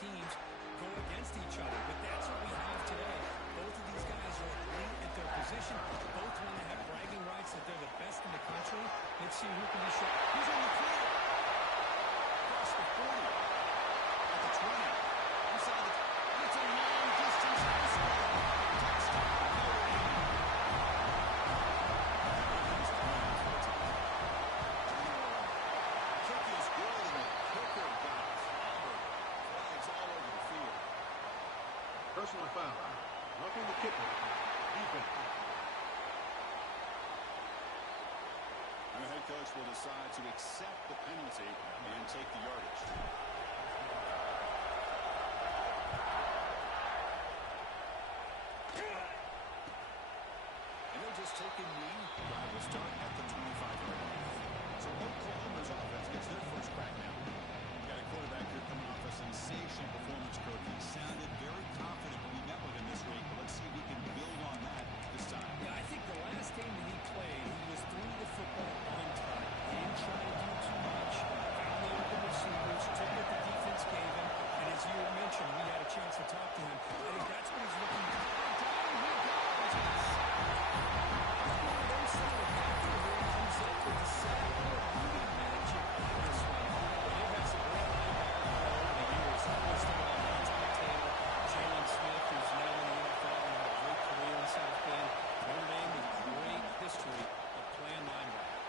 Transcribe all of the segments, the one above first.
teams go against each other. But that's what we have today. Both of these guys are elite at their position. Both want to have bragging rights that they're the best in the country. Let's see who can be shot. Who's on the field? Across the 40. At the 20. Inside the... It's a long-distance baseball. Touchdown, Notre Dame. Kick is good, and the kicker got clobbered. Flags all over the field. Personal foul. Roughing the kicker. Defense. And the head coach will decide to accept the penalty and take the yardage. And they'll just take a knee. Drive will start at the 25-yard line. So Oklahoma's offense gets their first crack now. Got a quarterback here coming off a sensational performance, Kirk. He sounded very confident when we met with him this week. But let's see if we can build on that this time. Yeah, I think the last game that he played, he was throwing the football on time. He didn't try to do too much. Found the open receivers, took what the defense gave him. And as you mentioned, we had a chance to talk to him. I think that's what he's looking for. Down he goes. One of those things after where he comes up with the sack. Beauty magic on this one. But they've had some great linebackers over the years. I always think about Monty Taylor, Jalen Smith, who's now in the NFL and had a great career in South Bend. Notre Dame with great history of playing linebacker.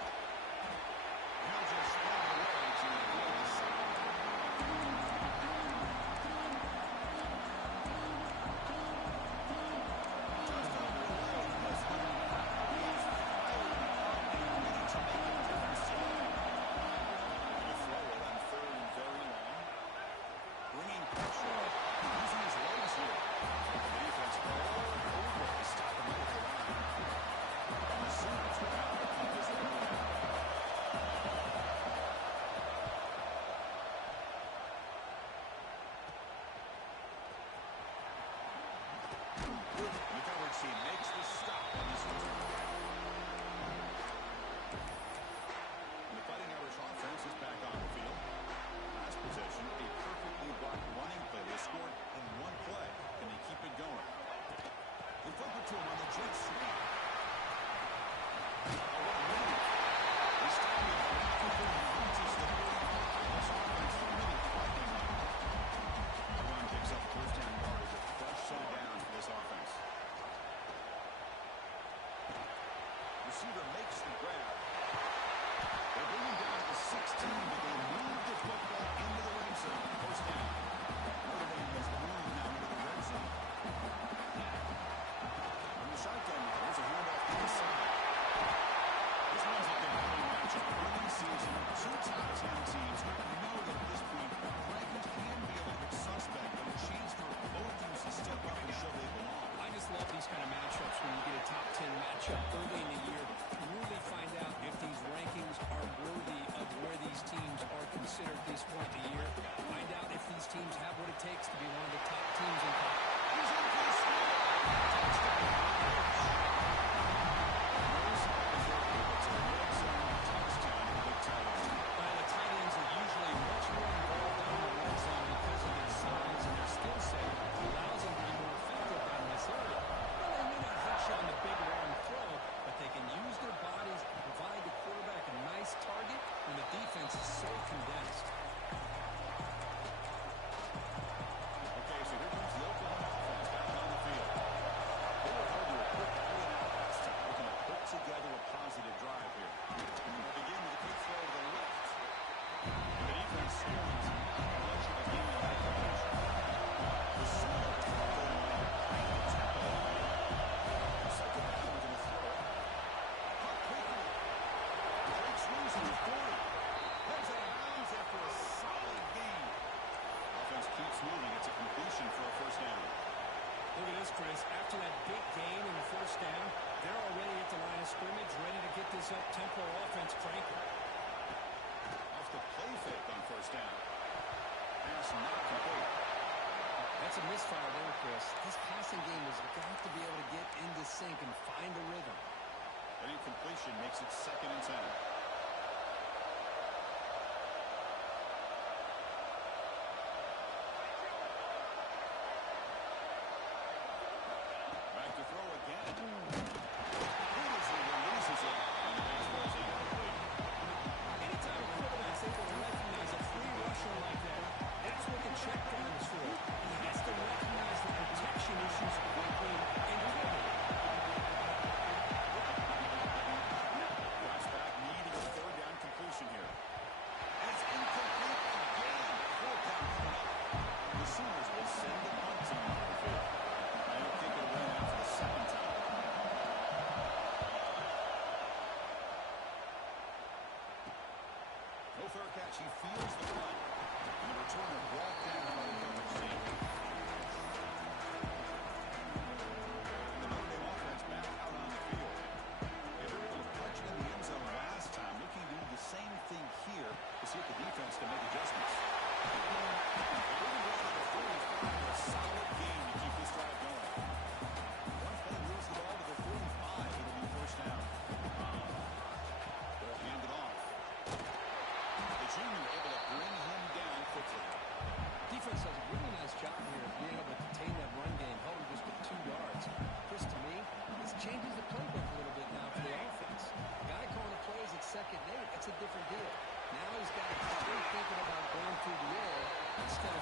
He'll just spin away to the other side. He makes the stop on this one. And the Fighting Irish offense is back on the field. Last possession, a perfectly blocked running play. They scored in one play. Can they keep it going? They flip it to him on the jet sweep. Oh, what a move. He's standing right before he reaches the 35. This offense really fighting him. The run picks up first down yardage. A fresh set of downs for this offense. Receiver makes the grab. They bring him down to 16, but they move the football into the red zone. First down. Notre Dame has moved now into the red zone. From the shotgun now, there's a handoff inside. This one's a compelling matchup. Early season, two top 10 teams. We know that at this point, rankings can be a little bit suspect, but a chance for both teams to step up and show they belong. I just love these kind of matchups when you get a top 10 matchup early in the year. Really find out if these rankings are worthy of where these teams are considered at this point in the year. Find out if these teams have what it takes to be one of the top teams in college. He's in for the score. Well, the tight ends are usually much more involved down in the red zone because of their size and their skill set. It allows them to be more effective down in this area. Well, they may not hit you on the big long throw, but they can use their bodies to provide the quarterback a nice target when the defense is so condensed. Okay, so here comes the Oklahoma offense back on the field. They were held to a quick 3 and out last time. Looking to put together a positive drive here. They'll begin with a quick throw to the left. And the defense scores much of the game in that direction. The center tackle behind the tackle. Second down, we're going to throw it. Huck quickly. Drake swings in the 40. Heads out of bounds after a solid gain. Offense keeps moving. It's a completion for a first down. Look at this, Chris. After that big gain in the first down, they're already at the line of scrimmage, ready to get this up-tempo offense cranking. Off the play fake on first down. Pass not complete. That's a misfire there, Chris. This passing game has got to be able to get into sync and find a rhythm. That incompletion makes it 2nd and 10.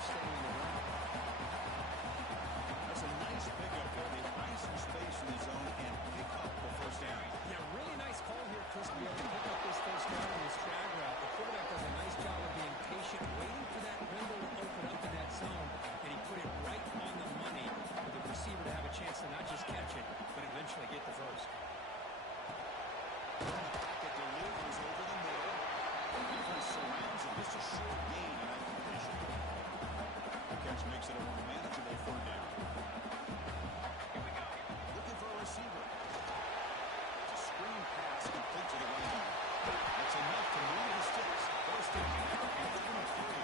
staying in the ground. That's a nice pickup there. They find some space in the zone and pick up the first down. Yeah, really nice call here, Chris, to be able to pick up this first down on this drag route. The quarterback does a nice job of being patient, waiting for that window to open up in that zone, and he put it right on the money for the receiver to have a chance to not just catch it, but eventually get the first. It delivers over the middle. The defense surrounds him. Just a short gain in that completion. The catch makes it a more manageable third down. Looking for a receiver. It's a screen pass complete to the running back. That's enough to move the sticks. First and 10, 11-3.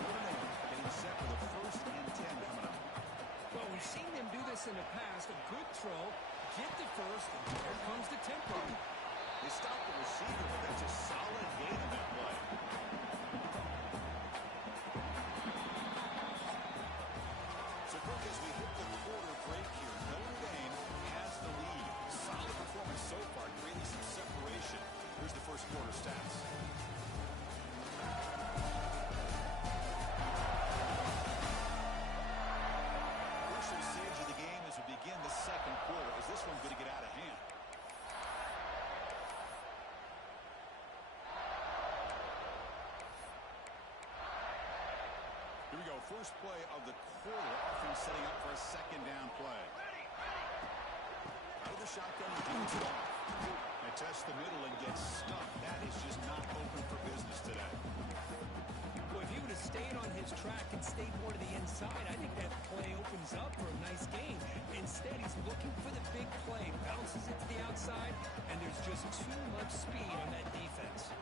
Notre Dame getting set for the 1st and 10 coming up. Well, we've seen them do this in the past. A good throw, get the first, and here comes the tempo. They stopped the receiver, but that's a solid gain on that play. So quick as we hit the quarter break here, Notre Dame has the lead. Solid performance so far, creating some separation. Here's the first quarter stats. Crucial stage of the game as we begin the second quarter. Is this one going to get out of hand? Here we go, first play of the quarter. Offense setting up for a second down play. Out of the shotgun, he hands it off. They test the middle and get stuck. That is just not open for business today. Well, if he would have stayed on his track and stayed more to the inside, I think that play opens up for a nice gain. Instead, he's looking for the big play, bounces it to the outside, and there's just too much speed on that defense.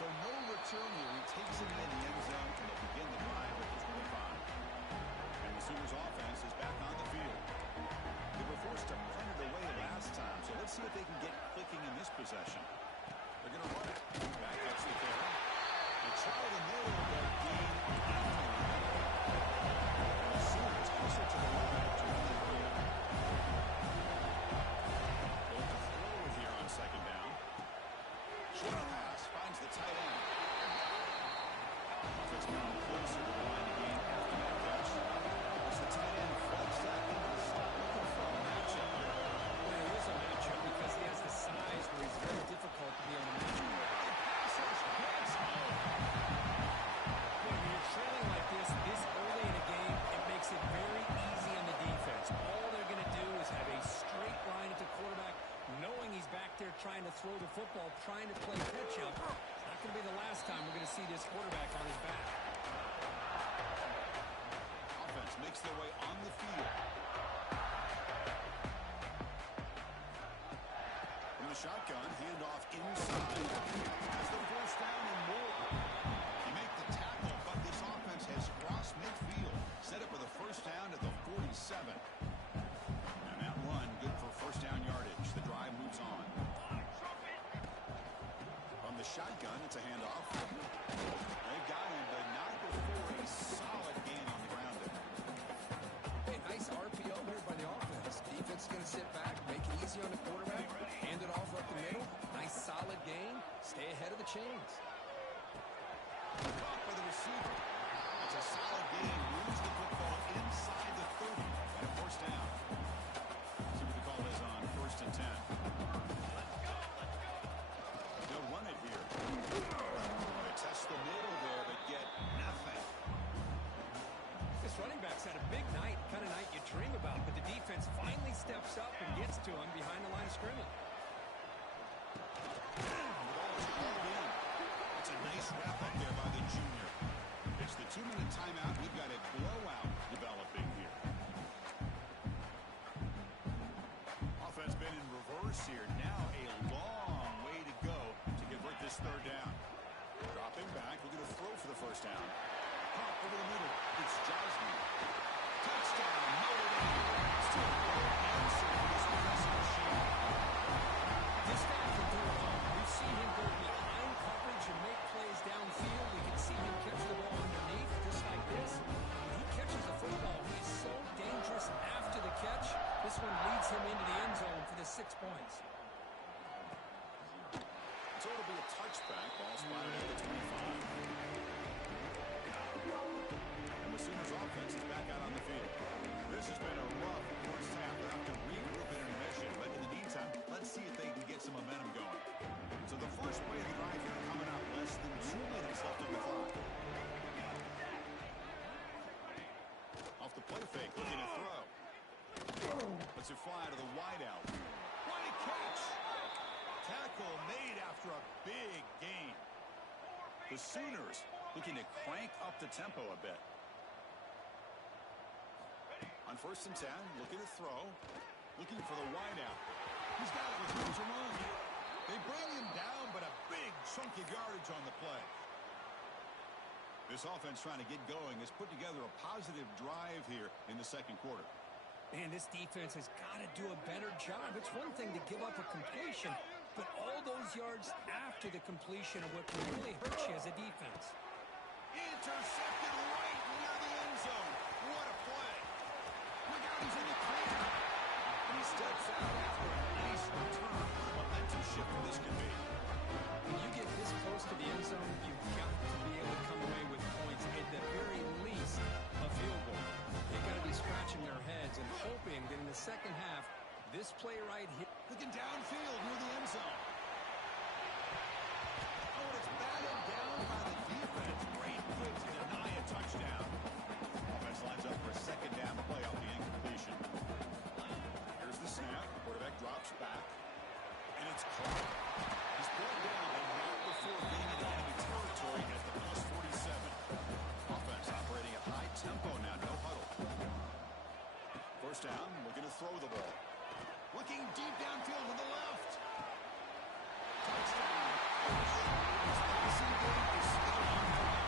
So no return here. He takes it in the end zone, and they'll begin the drive at the 25. And the Sooners offense is back on the field. They were forced to punt it away last time, so let's see if they can get clicking in this possession. They're going to run it. Back ups the carry. They try the middle, but gain and the Sooners closer to the line to run it away. They'll have to throw it here on second down. Short pass finds the tight end. Offense coming closer to the line to gain after that catch. As the tight end flex that into the slot, looking for a matchup here. Well, it is a matchup because he has the size where he's very difficult to be able to match him. When you're trailing like this early in a game, it makes it very easy on the defense. All they're going to do is have a straight line at the quarterback, knowing he's back there trying to throw the football, trying to play catch-up. It's not going to be the last time we're going to see this quarterback on his back. Offense makes their way on the field. From the shotgun, handoff inside. Has the first down and more. You make the tackle, but this offense has crossed midfield. Set up with a first down at the 47. And that run, good for first down yardage. The drive moves on. From the shotgun, it's a handoff. They've got him, but not before a solid gain on the ground there. Hey, nice RPO here by the offense. Defense is going to sit back, make it easy on the quarterback, hand it off up the middle. Nice solid gain. Stay ahead of the chains. Caught by the receiver. It's a solid gain. Moves the football inside the 30 and a first down. See what the call is on first and 10. They'll run it here. They test the middle there, but get defense finally steps up and gets to him behind the line of scrimmage. It's a nice wrap-up there by the junior. It's the 2-minute timeout. We've got a blowout developing here. Offense been in reverse here. Now a long way to go to convert this third down. Dropping back. We're going to throw for the first down. Pop over the middle. It's Josby. Touchdown. Notre Dame. Still a great answer for this passing machine. This guy can do it all. We've seen him go behind coverage and make plays downfield. We can see him catch the ball underneath, just like this. When he catches the football, he's so dangerous after the catch. This one leads him into the end zone for the 6 points. So it'll be a touchback. Ball spotted at the 25. And the Sooners offense is back out on the field. This has been a rough first half. They'll have to regroup at intermission. But in the meantime, let's see if they can get some momentum going. So the first play of the drive here coming up. Less than 2 minutes left on the clock. Off the play fake, looking to throw. Lets it fly to the wideout. What a catch! Tackle made after a big gain. The Sooners looking to crank up the tempo a bit. On 1st and 10, looking to throw. Looking for the wideout. He's got it with room to run. They bring him down, but a big chunk of yardage on the play. This offense trying to get going has put together a positive drive here in the second quarter. Man, this defense has got to do a better job. It's one thing to give up a completion, but all those yards after the completion are what can really hurt you as a defense. Intercepted right near the end zone. What a play. Look out, he's in the clear. And he steps out after a nice return. What a momentum shift this could be. When you get this close to the end zone, you've got to be able to come away with points, at the very least a field goal. They've got to be scratching their heads and hoping that in the second half, this play right here. Looking downfield near the end zone. Oh, and it's batted down by the defense. Great move to deny a touchdown. Offense lines up for a second down play off the incompletion. Here's the snap. Quarterback drops back. And it's caught. He's brought down, but not before getting into enemy territory at the +47. Offense operating at high tempo now. No huddle. First down, looking to throw the ball. Looking deep downfield to the left. Touchdown. His passing game is still on fire.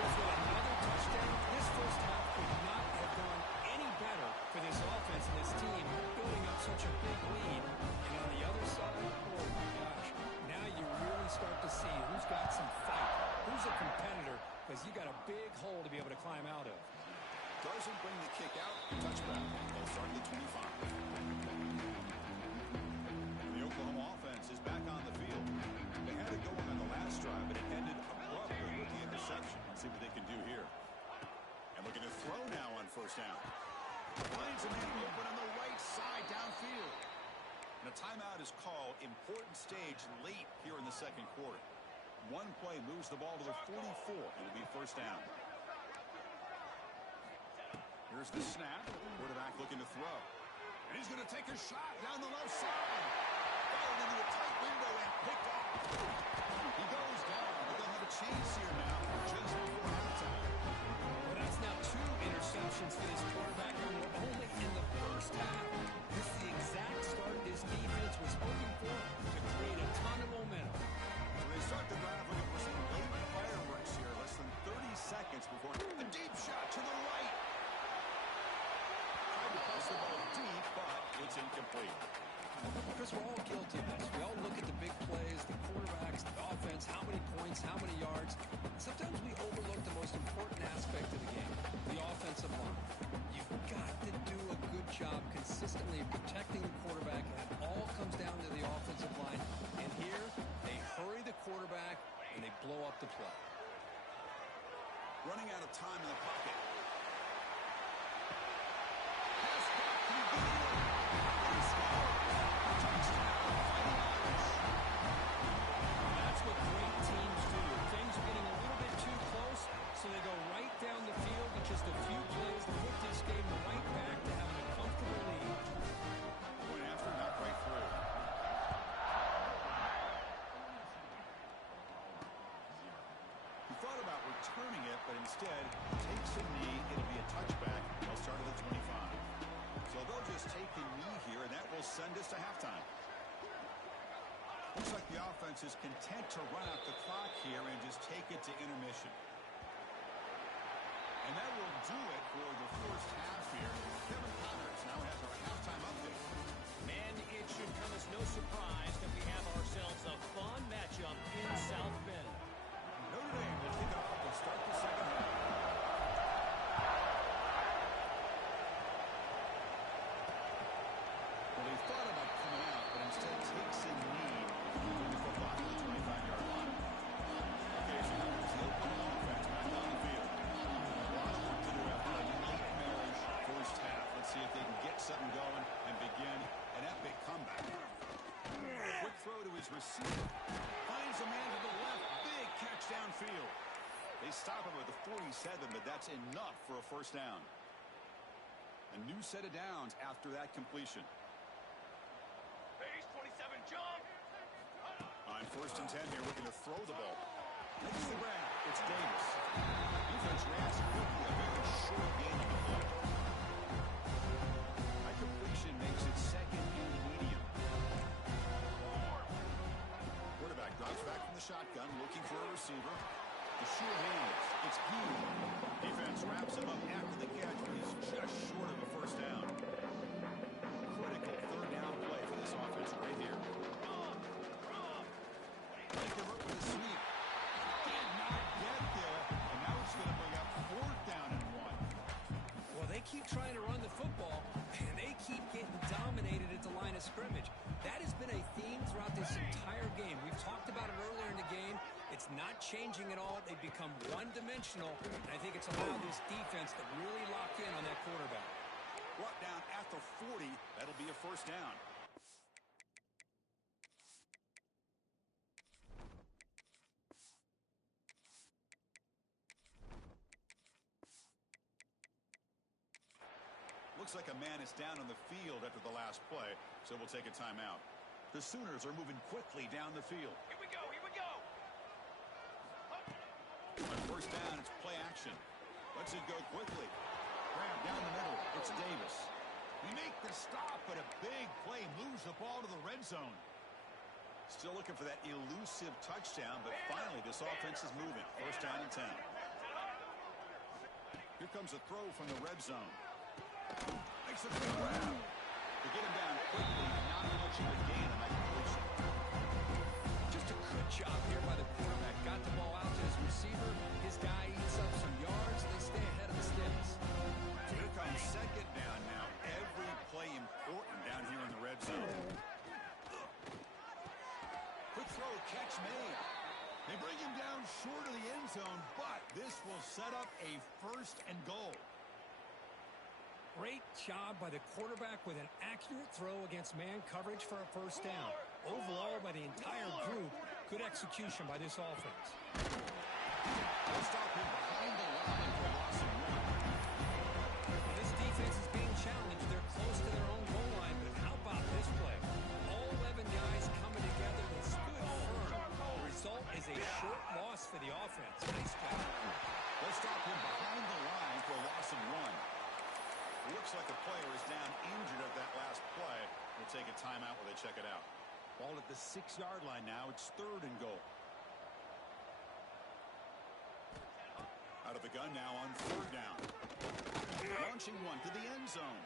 With another touchdown, this first half could not have gone any better for this offense and this team, building up such a big lead. And on the other side, oh my gosh, now you really start to see who's got some fight, who's a competitor, because you got a big hole to be able to climb out of. Doesn't bring the kick out. Touchback. They'll start at the 25. The Oklahoma offense is back on the field. They had it going on the last drive, but it ended abruptly with the interception. Let's see what they can do here. And looking to throw now on first down. Finds a man open on the right side downfield. And a timeout is called. Important stage late here in the second quarter. One play moves the ball to the 44. It'll be first down. Here's the snap. Quarterback looking to throw. And he's going to take a shot down the left side. Fired into a tight window and picked off. He goes down, but they'll have a chance here now just before halftime. Well, that's now 2 interceptions for this quarterback, and we're only in the first half. This is the exact start this defense was hoping for to create a ton of momentum. So they start the drive looking for some late fireworks here. Less than 30 seconds before a deep shot to the right. Tried to pass the ball deep, but it's incomplete. Chris, we're all guilty of this. We all look at the big plays, the quarterbacks, the offense, how many points, how many yards. Sometimes we overlook the most important aspect of the game, the offensive line. You've got to do a good job consistently protecting the quarterback, and it all comes down to the offensive line. And here, they hurry the quarterback, and they blow up the play. Running out of time in the pocket. That's what great teams do. Things are getting a little bit too close, so they go right down the field with just a few plays to put this game right back to having a comfortable lead. returning it, but instead takes a knee. It'll be a touchback. They'll start at the 25. So they'll just take a knee here, and that will send us to halftime. Looks like the offense is content to run out the clock here and just take it to intermission. And that will do it for the first half here. Kevin Connors now has our halftime update. Man, it should come as no surprise that we have ourselves a fun matchup in South Bend. Notre Dame will kick off to start the second half. Well, he thought about coming out, but instead takes a knee moving the football to the 25-yard line. Okay, so now here's the Oklahoma offense back on the field. A lot of work to do after a late marriage first half. Let's see if they can get something going and begin an epic comeback. Quick throw to his receiver. Finds a man to the left. Big catch downfield. They stop him at the 47, but that's enough for a first down. A new set of downs after that completion. Base 27, jump! On 1st and 10 here, looking to throw the ball. Makes the grab. It's Davis. Defense reacts quickly. A very short gain on the play. That completion makes it second and medium. Quarterback drops back from the shotgun, looking for a receiver. The sure hands. It's Heald. Defense wraps him up after the catch, but he's just short of a first down. Critical third down play for this offense right here. Make him up with a sweep. Did not get there, and now it's going to bring up 4th down and 1. Well, they keep trying to run the football, and they keep getting dominated at the line of scrimmage. That has been a theme throughout this entire game. We've talked about it earlier in the game. It's not changing at all. They've become one-dimensional, and I think it's allowed this defense to really lock in on that quarterback. Brought down at the 40. That'll be a first down. Looks like a man is down on the field after the last play, so we'll take a timeout. The Sooners are moving quickly down the field. Here we go, here we go! On 1st down, it's play action. Lets it go quickly. Grab down the middle. It's Davis. We make the stop, but a big play moves the ball to the red zone. Still looking for that elusive touchdown, but finally this offense is moving. 1st down and 10. Here comes a throw from the red zone. Makes a big grab. To get him down quickly, not much of a gain on that completion. Just a good job here by the quarterback. Got the ball out to his receiver. His guy eats up some yards. They stay ahead of the sticks. Here comes 2nd down now. Every play important down here in the red zone. Quick throw, catch made. They bring him down short of the end zone, but this will set up a 1st and goal. Great job by the quarterback with an accurate throw against man coverage for a first down. Overall, by the entire group, good execution by this offense. They'll stop him behind the line for a loss of 1. This defense is being challenged. They're close to their own goal line, but how about this play? All 11 guys coming together. They stood firm. The result is a short loss for the offense. Nice job. They'll stop him behind the line for a loss of 1. Looks like a player is down injured at that last play. We'll take a timeout while they check it out. Ball at the 6-yard line now. It's 3rd and goal. Out of the gun now on 3rd down. Launching one to the end zone.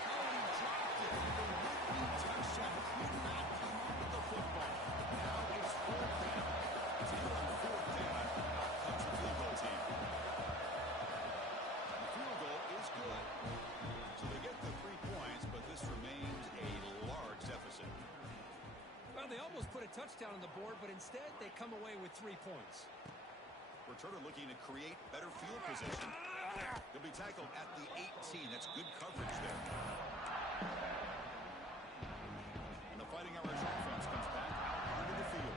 Oh, he dropped it. The would-be touchdown could not come up with the football. Now it's 4th down. So here on 4th down comes the field goal team. Good. So they get the 3 points, but this remains a large deficit. Well, they almost put a touchdown on the board, but instead they come away with 3 points. Returner looking to create better field position. He'll be tackled at the 18. That's good coverage there. And the Fighting Irish offense comes back out onto the field.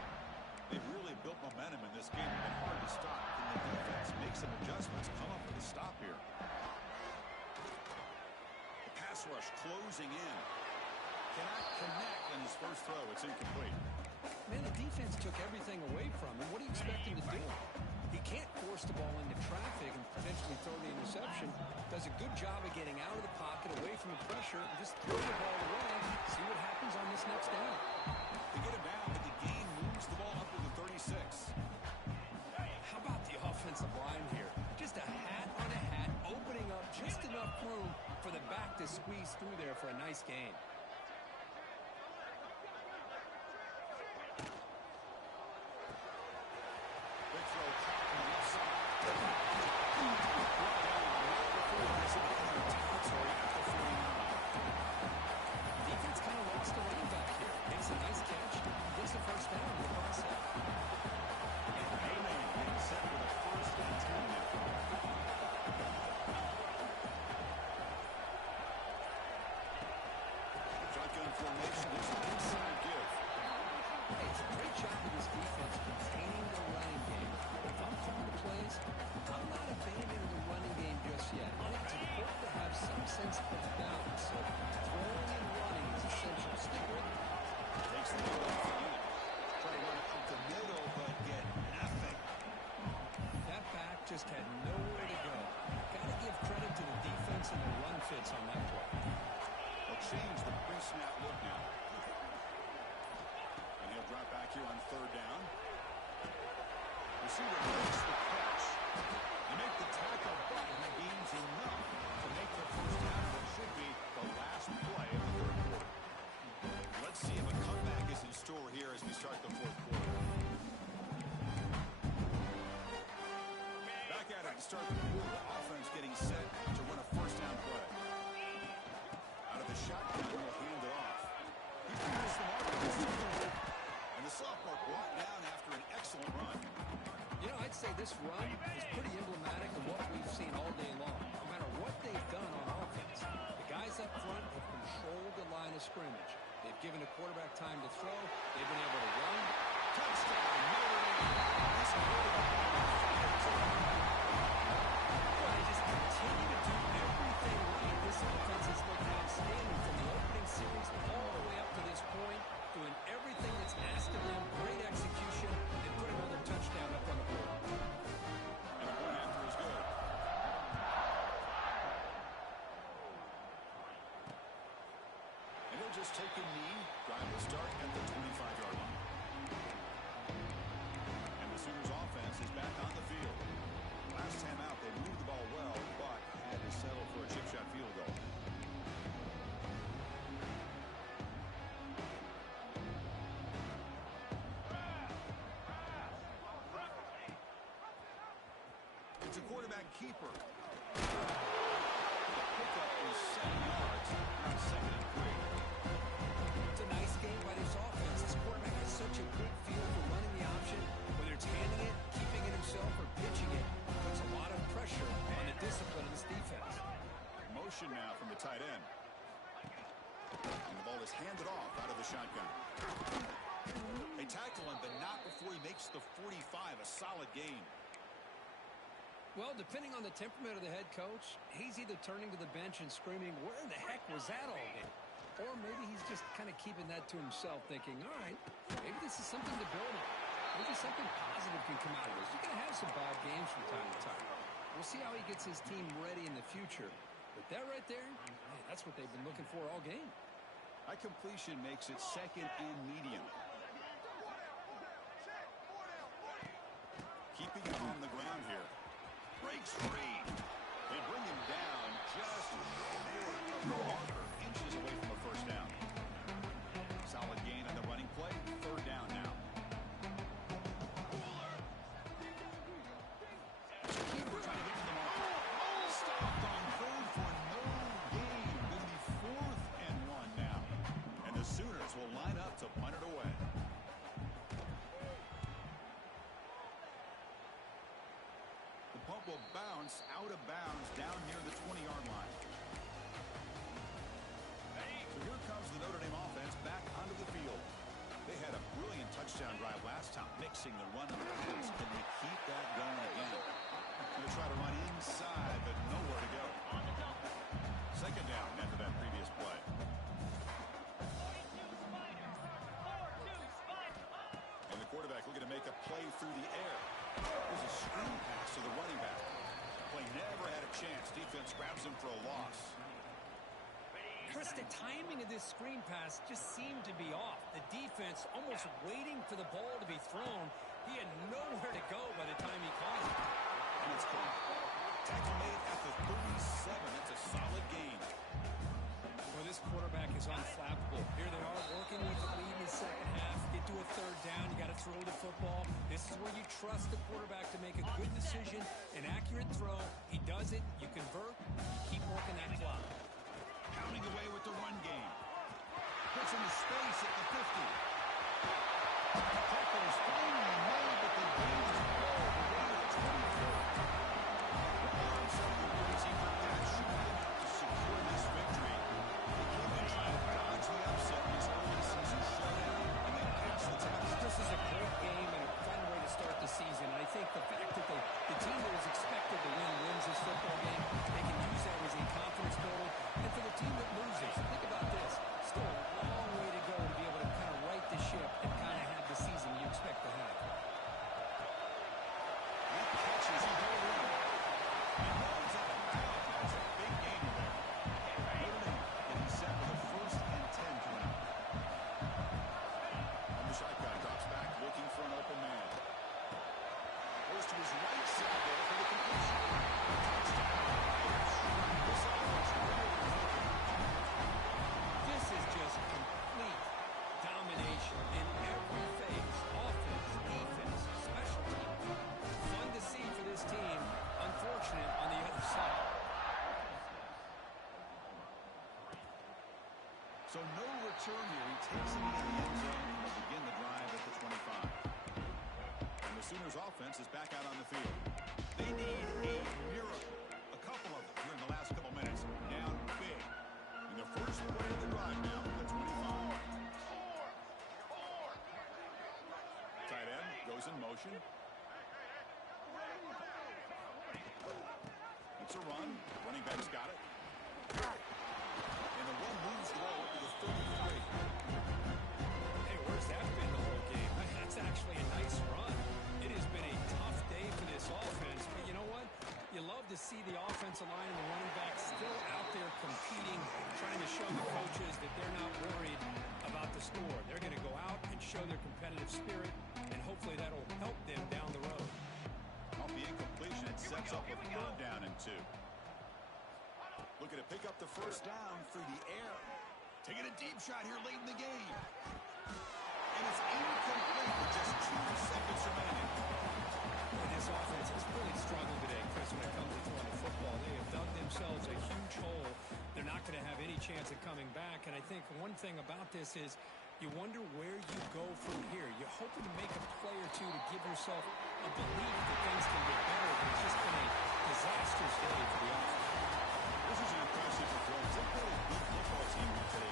They've really built momentum in this game. It's been hard to stop. Can the defense make some adjustments? Come up with a stop here. Pass rush closing in. Cannot connect on his first throw. It's incomplete. Man, the defense took everything away from him. What do you expect him to do? He can't dumps the ball into traffic and potentially throw the interception. Does a good job of getting out of the pocket, away from the pressure, and just throw the ball away. See what happens on this next down. They get him down, but the gain moves the ball up to the 36. How about the offensive line here? Just a hat on a hat, opening up just enough room for the back to squeeze through there for a nice gain. Big throw caught on the left side. Defense kind of lost the running back here. Makes a nice catch. Gets the first down in the process. And Bailey getting set with a first and 10 now. Shotgun formation. There's an inside give. Hey, it's a great job of this defense containing the running game. If I'm calling the plays, I'm not abandoning the running game just yet. It's important to have some sense of balance. So throwing and running is essential. Stick with it. Takes the lead off the unit. Try to run it up the middle, but get nothing. That back just had nowhere to go. Got to give credit to the defense and the run fits on that play. They'll change the pre-snap look now. And he'll drop back here on third down. Receiver makes the catch. They make the tackle, but he gains enough to make the first down what should be the last play of the third quarter. Let's see if a comeback is in store here as we start the fourth quarter. Back at it to start the quarter. Offense getting set to run a first down play. Out of the shotgun, he'll hand it off. He clears the mark. And the sophomore brought down after an excellent run. You know, I'd say this run is pretty emblematic of what we've seen all day long. No matter what they've done on offense, the guys up front have controlled the line of scrimmage. They've given the quarterback time to throw. They've been able to run. Touchdown, Notre Dame. This quarterback Well, they just continue to do everything right. This offense has looked outstanding from the opening series all the way up to this point, doing everything that's asked of them. Great execution, and put another touchdown up on the board. and the point after is good. And he'll just take a knee. Drive will start at the 25-yard line. And the Sooners offense is back on the field. Last time out, they moved the ball well, but had to settle for a chip shot field goal. It's a quarterback keeper. The pickup is 7 yards. Now second and 3. It's a nice game by this offense. This quarterback has such a good feel for running the option. Whether it's handing it, keeping it himself, or pitching it, puts a lot of pressure on the discipline of this defense. Motion now from the tight end. And the ball is handed off out of the shotgun. They tackle him, but not before he makes the 45. A solid gain. Well, depending on the temperament of the head coach, he's either turning to the bench and screaming, where the heck was that all game? Or maybe he's just kind of keeping that to himself, thinking, all right, maybe this is something to build on. Maybe something positive can come out of this. You're going to have some bad games from time to time. We'll see how he gets his team ready in the future. But that right there, man, that's what they've been looking for all game. That completion makes it second and medium. Keeping him on the ground here. Breaks free. They bring him down just inches away from a first down. Solid gain on the running play. Third down now. Keeper trying to get to the mark. Stopped on third for no gain. Going to be 4th and 1 now. And the Sooners will line up to punt it away. The punt will bounce out of bounds down near the 20-yard line. So here comes the Notre Dame offense back onto the field. They had a brilliant touchdown drive last time, mixing the run and the pass. Can they keep that going again? Going to try to run inside, but nowhere to go. Second down after that previous play. And the quarterback looking to make a play through the air. There's a screen pass to the right. Chris, the timing of this screen pass just seemed to be off. The defense almost waiting for the ball to be thrown. He had nowhere to go by the time he caught it. And it's caught. Tackle made at the 37. That's a solid gain. Well, this quarterback is unflappable. Here they are working with the lead in the second half. Get to a third down. You got to throw the football. This is where you trust the quarterback to make a good decision, an accurate throw. He does it. You convert. You keep working that clock. Pounding away with the run game. Puts him in space at the 50. Tackle is finally made, but the gain is low. Away to the 24. Well, something crazy for that should be enough to secure this victory. The Cleveland trying to dodge the upset in this early season showdown, and they pass the test. This is a great game and a fun way to start the season. I think the fact that the team that was expected to win wins this football game, they can use that as a confidence builder. And for the team that loses, think about this. Still a long way to go to be able to kind of right the ship and kind of have the season you expect to have. That catches he hold on. He holds out. That's a big gain there. Notre Dame getting set for the 1st and 10 coming up. And the shotgun drops back looking for an open man. Goes to his right side there for the completion. This offense really clicking. This is just complete domination in every phase. Offense, defense, special teams. Fun to see for this team. Unfortunate on the other side. So no return here. He takes it into the end zone and will begin the drive at the 25. And the Sooners offense is back out on the field. They need a miracle. A couple of them here in the last couple minutes. Down big. In the first play of the drive now from the 25. Tight end goes in motion. It's a run. Running back's got it. And the run moves the ball up to the 33. Hey, where's that been the whole game? That's actually a nice run. It has been a tough day for this offense, but you know what? You love to see the offensive line and the running back still out there competing, trying to show the coaches that they're not worried about the score. They're going to go out and show their competitive spirit, and hopefully that'll help them down the road. Off the incompletion, it sets up a 3rd down and 2. Looking to pick up the 1st down through the air. Taking a deep shot here late in the game. And it's incomplete with just 2 seconds remaining. And this offense has really struggled today, Chris, when it comes to throwing the football. They have dug themselves a huge hole. They're not going to have any chance of coming back. And I think one thing about this is you wonder where you go from here. You're hoping to make a play or two to give yourself a belief that things can get better. But it's just been a disastrous day for the offense. This is an impressive performance. They've got a good football team here today.